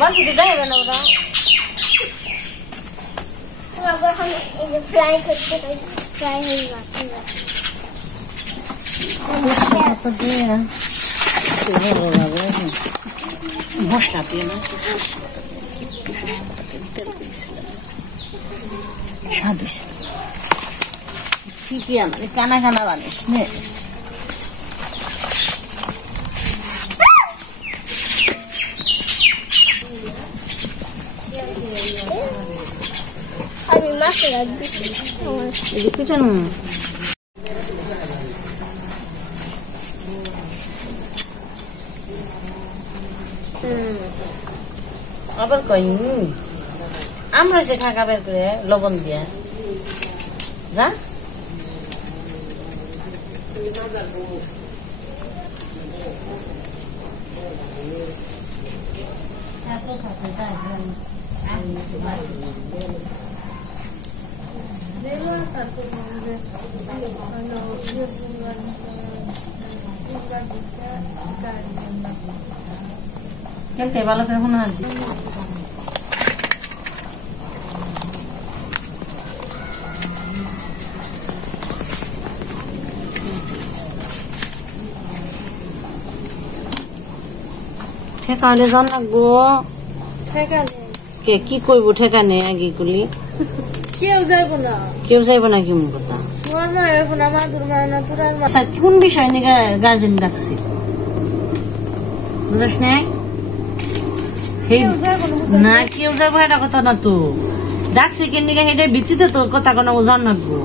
বালতিতে দেবে না ওরা এখন এই যে ফ্রাই করতে ফ্রাই হয়ে যাচ্ছে মশলা দিয়ে না স্বাদ হয়েছে সিটি আমার কানা কানা বানিস নে আমি মশলা দিচ্ছি আবার কই আমরা সে ঢাকা বের করে লবণ দিয়া যা খেলতে ভালো করে মনে হয় ঠেকা হলে জান লাগবো কে কি করবো ঠেকা নেই আগে গুলি কেউ যাইব না কি মন কথা আমার আচ্ছা কোন বিষয় নিয়ে গার্জেন ডাকছি বুঝছ না না কেউ যাবো এটা কথা না তো ডাকছি কেন নিকে সেটার ভিত্তিতে তো কথা কোনো জান লাগবো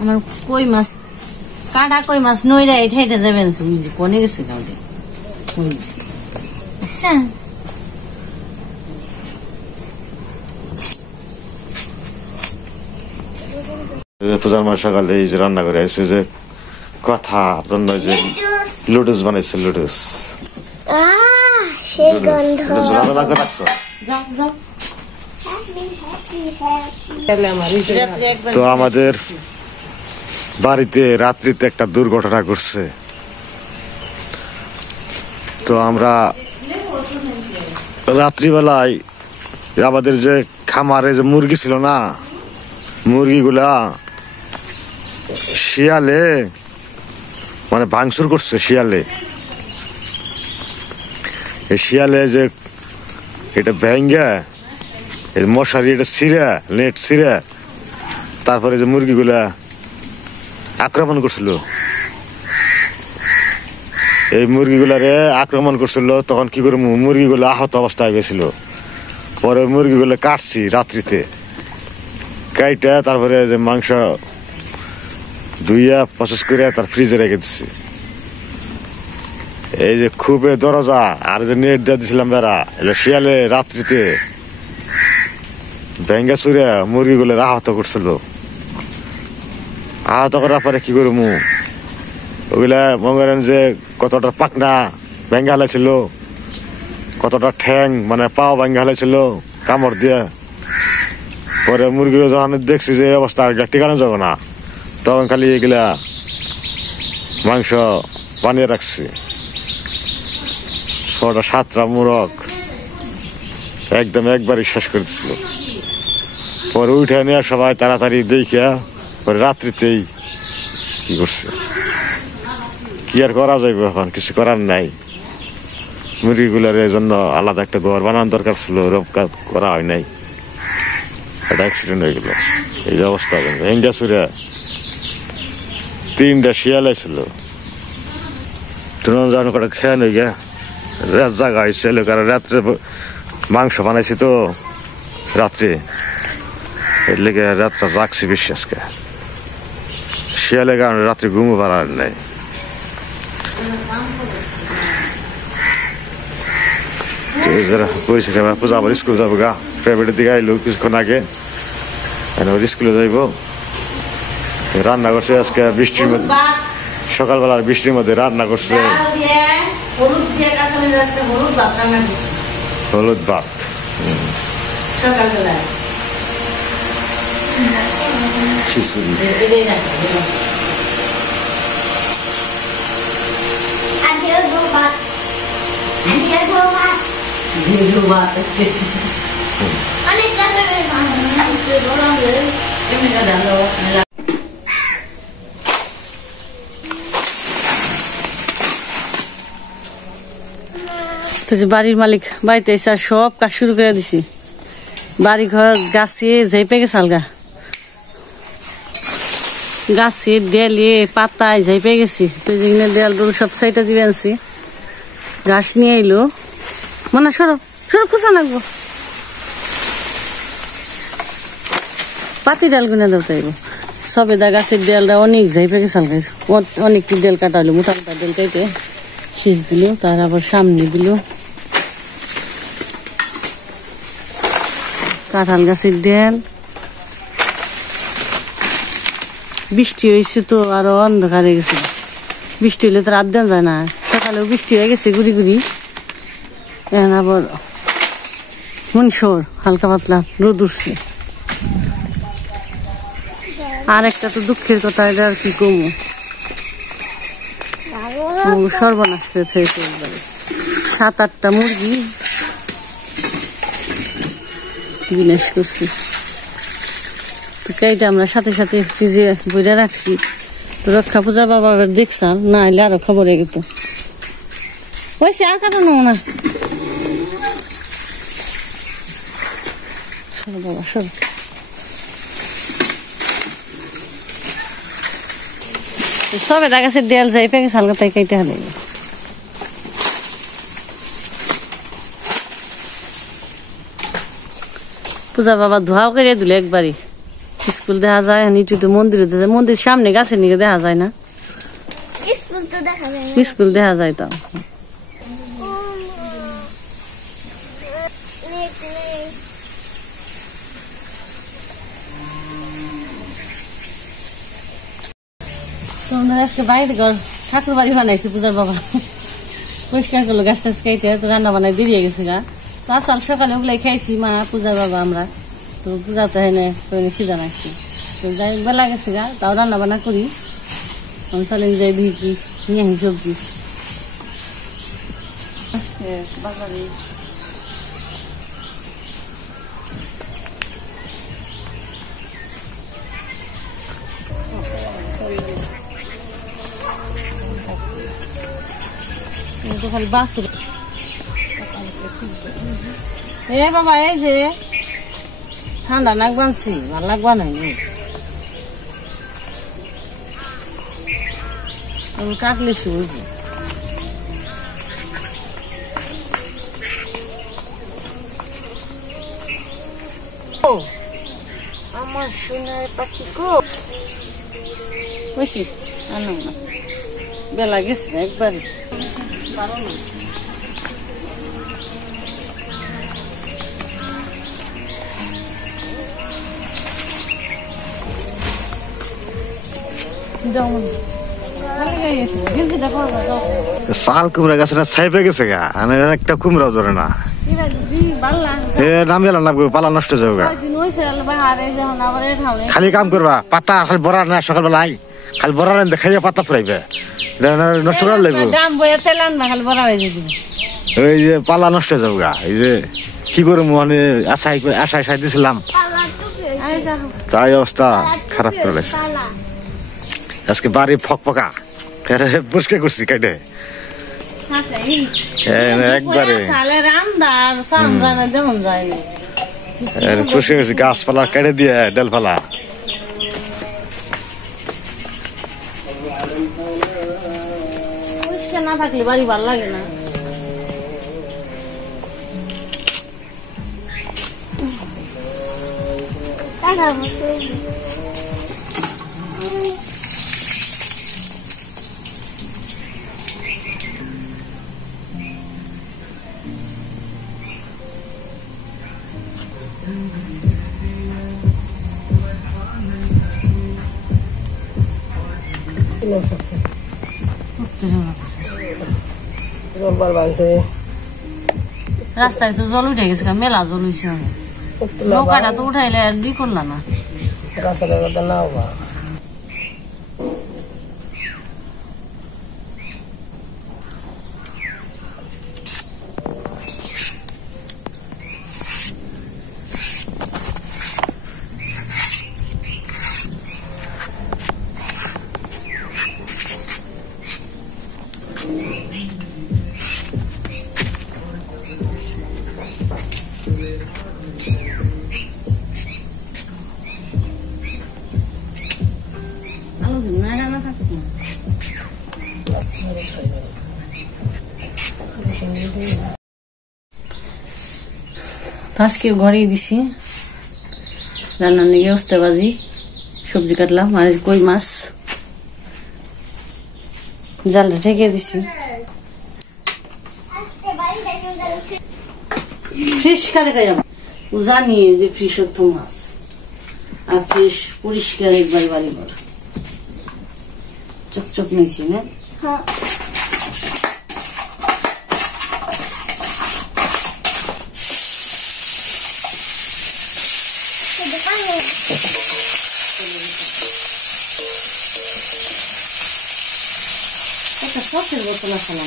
আমার কই মাছ কাটা কই মাছ নইরা এটা এটা যাবেন বুঝি কোনে গেছে কাউকে আচ্ছা পূজার মা সকালে এই যে রান্না করে আসছে যে কথার জন্য যে লুডুস বানাইছে লুডুস সেই গন্ধ রান্না করে রাখছো তো আমাদের বাড়িতে রাত্রিতে একটা দুর্ঘটনা ঘটছে তো আমরা রাত্রিবেলায় আমাদের যে খামারে যে মুরগি ছিল না মুরগিগুলা শিয়ালে মানে ভাঙচুর করছে শিয়ালে এই শিয়ালে যে এটা ভেঙ্গা মশারি এটা ছিঁড়া নেট ছিঁড়া তারপরে যে মুরগিগুলা আক্রমণ করছিল এই মুরগিগুলারে আক্রমণ করছিল তখন কি করে মুরগিগুলো আহত অবস্থায় গেছিল পরে মুরগিগুলো কাটছি রাত্রিতে কাইটা তারপরে যে মাংস ধুইয়া প্রসেস করে তার ফ্রিজে রেখে দিচ্ছি এই যে খুবই দরজা আর যে নেট দিয়ে দিছিলাম বেড়া শিয়ালে রাত্রিতে ভেঙ্গা চুরে মুরগিগুলো আহত করছিল আহত করার পরে কি করবো ওগুলা মনে করেন যে কতটা পাকনা ভেঙ্গা হালাইছিল কতটা ঠ্যাং মানে পাও ভেঙ্গা হালাইছিল কামড় দিয়ে পরে মুরগিগুলো যখন দেখছি যে অবস্থা টিকানো যাবে না তখন খালি এগুলা মাংস বানিয়ে রাখছি 6-7টা মুরগ একদম একবারই শেষ করে দিচ্ছিল পরে উঠে নিয়ে সবাই তাড়াতাড়ি দেখিয়া পরে রাত্রিতেই কি করছে কি আর করা যাইব এখন কিছু করার নাই মুরগিগুলার জন্য আলাদা একটা ঘর বানানোর দরকার ছিল করা হয় নাই একটা অ্যাক্সিডেন্ট হয়ে গেল এই যে অবস্থা ভেঙ্গা চুরে 3টা শিয়ালে ছিল জানো কটা খেয়ে নই গা রাত জাগা হয়েছিল কারণ রাত্রে মাংস বানাইছি তো রাত্রে এর লেগে রাতটা রাখছি বেশি আজকে শিয়ালে কারণে রাত্রে ঘুমো পারার নাই পূজা আবার স্কুল যাবো গা প্রাইভেটের দিকে আইলো কিছুক্ষণ আগে স্কুলে যাইব রান্না করছে আজকে বৃষ্টির মধ্যে সকালবেলার বৃষ্টির মধ্যে রান্না করছে হলুদ ভাত খিচুড়ি এটাই না জিরো বাত আছে এমনি দাঁড়ালো তো যে বাড়ির মালিক বাড়িতে এসে সব কাজ শুরু করে দিছি বাড়ি ঘর গাছে ঝাইপে গেছে আলগা গাছে ডেলে পাতায় ঝাইপে গেছি তো যেখানে দেয়াল ডোল সব সাইডে দিয়ে আনছি ঘাস নিয়ে এলো মনে সরো সরো কুচা লাগবো পাতি ডাল কিনে দেবো তাইব সবেদা গাছের ডালটা অনেক ঝাইপে গেছে আলগা অনেকটি ডাল কাটা হলো মোটা মোটা ডাল কেটে শীষ দিল তার আবার সামনে দিল কাঁঠাল গাছের ডাল বৃষ্টি হয়েছে তো আরো অন্ধকার হয়ে গেছে বৃষ্টি হলে তো রাত দেন যায় না সকালেও বৃষ্টি হয়ে গেছে গুড়ি গুড়ি এখন আবার মনসর হালকা পাতলা রোদ উঠছে আর একটা তো দুঃখের কথা এটা আর কি কমু সর্বনাশ করেছে 7-8টা মুরগি বিনাশ করছি তো এইটা আমরা সাথে সাথে ফ্রিজে বইরা রাখছি তো রক্ষা পূজা বাবা দেখছাল না এলে আরো খবর হয়ে গেত ওইসে আর কাটানো না সরো বাবা সরো সবেদা গাছের ডাল যাই পেয়ে গেছে হালকা তাই কেটে হলে পূজা বাবা ধোয়াও করে দিল একবারই স্কুল দেখা যায় মন্দিরে মন্দির সামনে গাছের নিকে দেখা যায় না স্কুল দেখা যায় তো আজকে বাইরে ঘর ঠাকুর বাড়ি বানাইছি পূজার বাবা পরিষ্কার করলো গাছ টাছ খাইতে তো রান্না বানাই বেরিয়ে গেছে গা তো আসল সকালে ওগুলাই খাইছি মা পূজার বাবা আমরা তো পূজা তো হেনে খিদা নাইছি তো যাই বেলা গেছে গা তাও রান্না বান্না করি তাহলে যাই দিই নিয়ে আসি সবজি বাজারে খালি বাসুর এ বাবা এই যে ঠান্ডা নাক বানছি ভাল লাগবা নাই কাটলে শুরু আমার সোনার পাখি গো বুঝছি আনো না বেলা গেছে একবারে শাল কুমড়া গাছটা ছাইপে গেছে গা একটা কুমড়াও ধরে না নাম গেলাম না পালা নষ্ট যাবে গা খালি কাম করবা পাতা খালি বড়া না সকালবেলায় খালি বড়া রান খাইয়া পাতা ফুরাইবে নষ্ট করার লাগবে ওই যে পালা নষ্ট যাবে গা এই যে কি করে মানে আশায় দিছিলাম তাই অবস্থা খারাপ করে লাগছে আজকে বাড়ি ফকফকা পরিষ্কার করছি কেটে একবারে পরিষ্কার করছি গাছপালা কেটে দিয়ে ডালপালা পরিষ্কার না থাকলে বাড়ি ভালো লাগে না রাস্তায় তো জল উঠে গেছে মেলা জল হয়েছে নৌকাটা তো উঠাইলে আর করলা না রাস্তার কথা নাও বা আজকে ঘরেই দিছি রান্নার নিয়ে অবস্থা বাজি সবজি কাটলাম আর কই মাছ জালটা ঠেকে দিছি ফ্রেশ কালে খাই জানি যে ফ্রেশ হতো মাছ আর ফ্রেশ পরিষ্কার একবার বাড়ি ঘর চকচক নিয়েছি না একটা সসের বোতল আছে না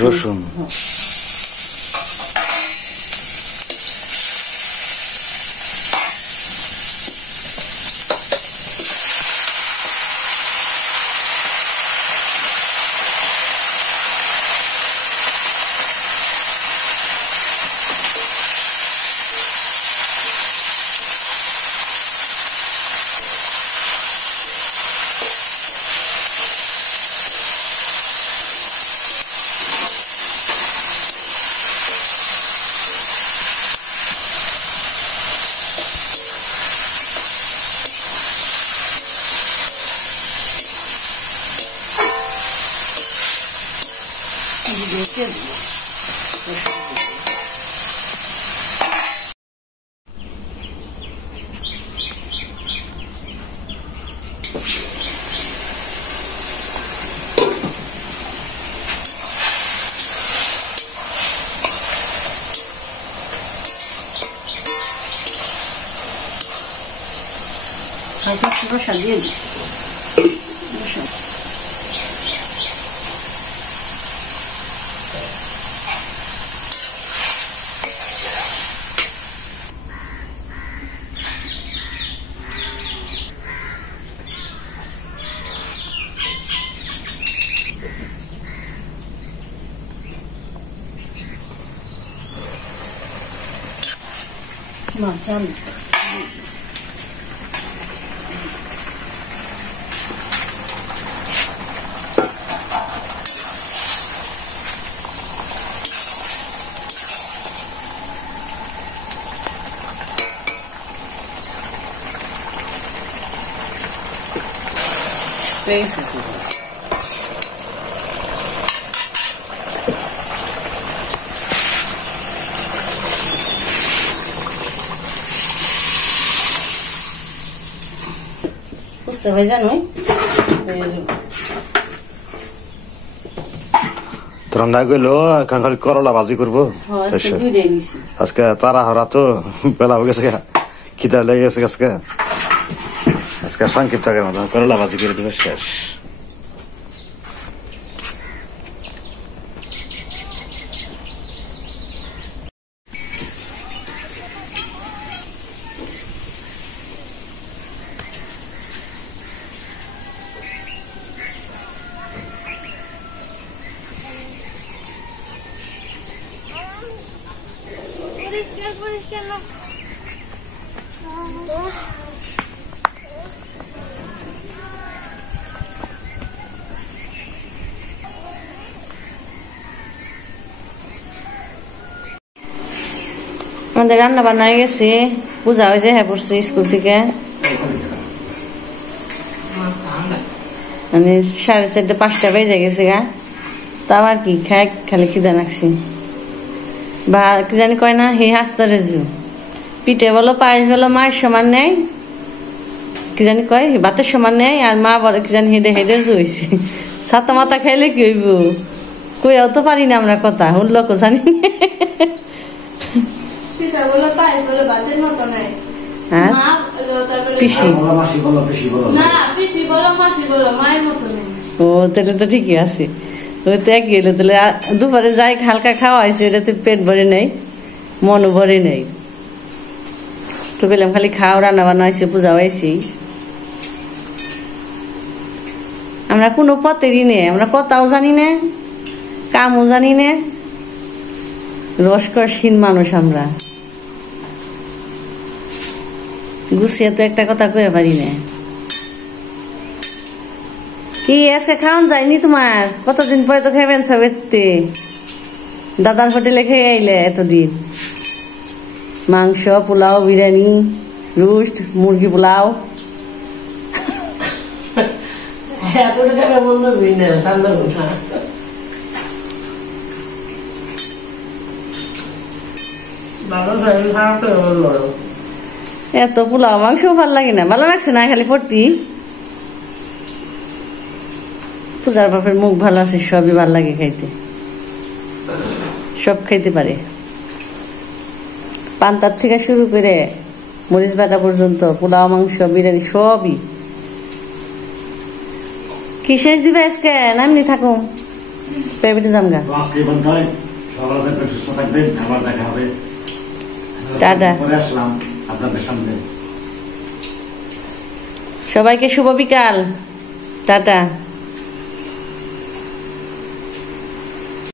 রসুন রসা দিয়ে দিই মাছ basically. বুঝতে ভেজা নয় রান্না করলো এখন খালি করলা ভাজি করবো আজকে তারা হরা তো বেলা হয়ে গেছে খিদা লেগে গেছে আজকে আজকে সংক্ষিপ্ত থাকার মতো করলা ভাজি করে দেবে শেষ আমাদের রান্না বান্না হয়ে গেছে, পূজা হয়ে যায়, হ্যাঁ পড়ছে স্কুল থেকে, মানে 4:30 5টা বেজে গেছে গা। তাও আর কি খাই, খালি খিদা লাগছে। বা কি জানি কয় না, হে হাস্তা রেজু, পিঠে বলো পায়েস বলো মায়ের সমান নেই, কি জানি কয় ভাতের সমান নেই, আর মা বলে কি জানি হেডে হেডে জুইছে। ছাতা মাথা খাইলে কি হইব, কইয়াও তো পারি না আমরা কথা, হুল্ল কো জানি। পিসি ও তাহলে তো ঠিকই আছে, ওই তো একই এলো। তাহলে দুপুরে যাই হালকা খাওয়া হয়েছে, এটাতে পেট ভরে নেই, মনও ভরে নেই। তো পেলাম খালি খাও, রান্না বান্না হয়েছে, পূজা হয়েছি। আমরা কোনো পথেরই নেই, আমরা কথাও জানি না, কামও জানি না, রসকসহীন মানুষ আমরা। গুছিয়ে তো একটা কথা কয়ে পারি না। কি আজকে খাওয়ান যায়নি তোমার? কতদিন পরে তো খাইবেন সবেতে, দাদার হোটেলে খেয়ে আইলে এতদিন। মাংস, পোলাও, বিরিয়ানি, রোস্ট, মুরগি পোলাও। এত পোলাও মাংস ভালো লাগে না, ভালো লাগছে না, খালি পড়তি। পূজার বাপের মুখ ভালো আছে, সবই ভালো লাগে খাইতে, সব খাইতে পারে, পান্তার থেকে শুরু করে মরিচ বাটা পর্যন্ত, পোলাও মাংস বিরিয়ানি সবই। কি শেষ দিবে আজকে? নামনি থাকুন, পেবিটে জামগা। টাটা, সবাইকে শুভ বিকাল, টাটা।